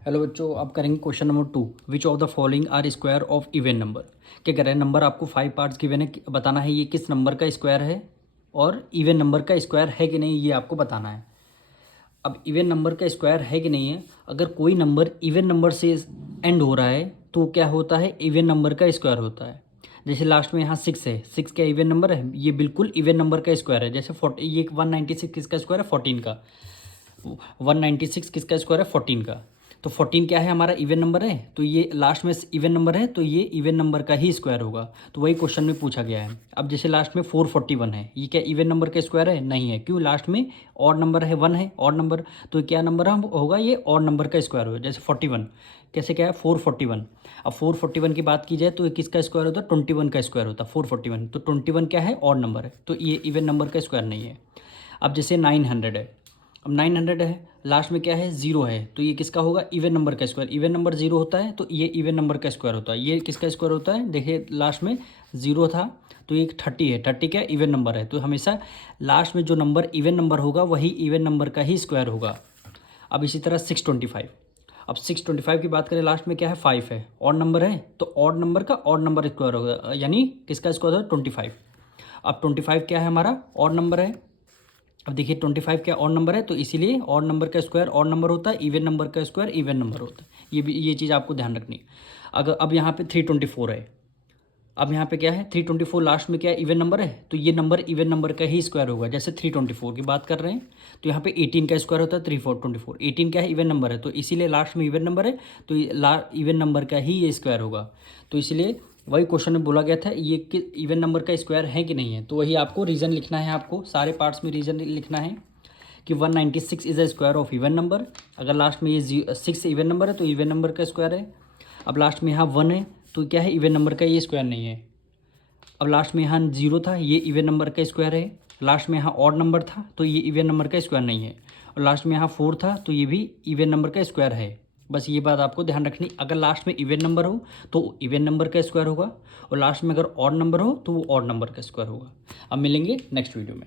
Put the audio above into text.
Hello बच्चों, आप करेंगे question number 2। Which of the following are square of even number. क्या कह रहे हैं, नंबर आपको 5 पार्ट्स गिवन है, बताना है ये किस नंबर का स्क्वायर है और इवन नंबर का स्क्वायर है कि नहीं, ये आपको बताना है। अब इवन नंबर का स्क्वायर है कि नहीं है, अगर कोई नंबर इवन नंबर से एंड हो रहा है तो क्या होता है, इवन नंबर का स्क्वायर होता है। जैसे लास्ट में यहाँ 6 है, 6 क्या इवन नंबर है, ये बिल्कुल इवन नंबर का स्क्वायर है। जैसे 40, ये 196 किसका स्क्वायर है, 14 का। 196 किसका स्क्वायर है, 14 का। तो 14 क्या है, हमारा इवन नंबर है, तो ये लास्ट में इवन नंबर है, तो ये इवन नंबर का ही स्क्वायर होगा। तो वही क्वेश्चन में पूछा गया है। अब जैसे लास्ट में 441 है, ये क्या इवन नंबर का स्क्वायर है, नहीं है। क्यों, लास्ट में ऑड नंबर है, 1 है ऑड नंबर, तो क्या नंबर होगा, ये ऑड नंबर का स्क्वायर होगा। जैसे 41 कैसे क्या है, 441। अब 441 की बात की जाए तो ये किसका स्क्वायर होता है, 21 का स्क्वायर होता है 441। तो 21 क्या है, ऑड नंबर है, तो ये इवन नंबर का स्क्वायर नहीं है। अब जैसे 900 है, अब 900 है, लास्ट में क्या है, 0 है, तो ये किसका होगा, इवन नंबर का स्क्वायर। इवन नंबर 0 होता है तो ये इवन नंबर का स्क्वायर होता है। ये किसका स्क्वायर होता है, देखिए लास्ट में 0 था तो ये 30 है, 30 क्या इवन नंबर है। तो हमेशा लास्ट में जो नंबर इवन नंबर होगा वही इवन नंबर का ही स्क्वायर होगा। अब इसी तरह 625। अब 625 की बात करें, लास्ट में क्या है, 5 है, ऑड नंबर है, तो ऑड नंबर का ऑड नंबर स्क्वायर होगा, यानी किसका स्क्वायर होगा, 25। अब 25 क्या है, हमारा ऑड नंबर है। अब देखिए 25 क्या ऑड नंबर है, तो इसीलिए ऑड नंबर का स्क्वायर ऑड नंबर होता है, इवन नंबर का स्क्वायर इवन नंबर होता है। ये चीज़ आपको ध्यान रखनी है। अगर अब यहाँ पे 324 है, अब यहाँ पे क्या है, 324 लास्ट में क्या है, इवन नंबर है, तो ये नंबर इवन नंबर का ही स्क्वायर होगा। जैसे 324 की बात कर रहे हैं तो यहाँ पे 18 का स्क्वायर होता है, 324 18 क्या है, इवन नंबर है, तो इसीलिए लास्ट में इवन नंबर है, तो इवन नंबर का ही ये स्क्वायर होगा। तो इसलिए वही क्वेश्चन में बोला गया था, ये कि इवन नंबर का स्क्वायर है कि नहीं है, तो वही आपको रीज़न लिखना है, आपको सारे पार्ट्स में रीज़न लिखना है कि 196 is a square of even number. अगर लास्ट में ये 6 इवन नंबर है तो इवन नंबर का स्क्वायर है। अब लास्ट में यहाँ 1 है तो क्या है, इवन नंबर का ये स्क्वायर नहीं है। अब लास्ट में यहाँ 0 था, ये इवन नंबर का स्क्वायर है। लास्ट में यहाँ ऑड नंबर था तो ये इवन नंबर का स्क्वायर नहीं है। और लास्ट में यहाँ 4 था तो ये भी इवन नंबर का स्क्वायर है। बस ये बात आपको ध्यान रखनी, अगर लास्ट में इवन नंबर हो तो इवन नंबर का स्क्वायर होगा, और लास्ट में अगर ऑड नंबर हो तो वो ऑड नंबर का स्क्वायर होगा। अब मिलेंगे नेक्स्ट वीडियो में।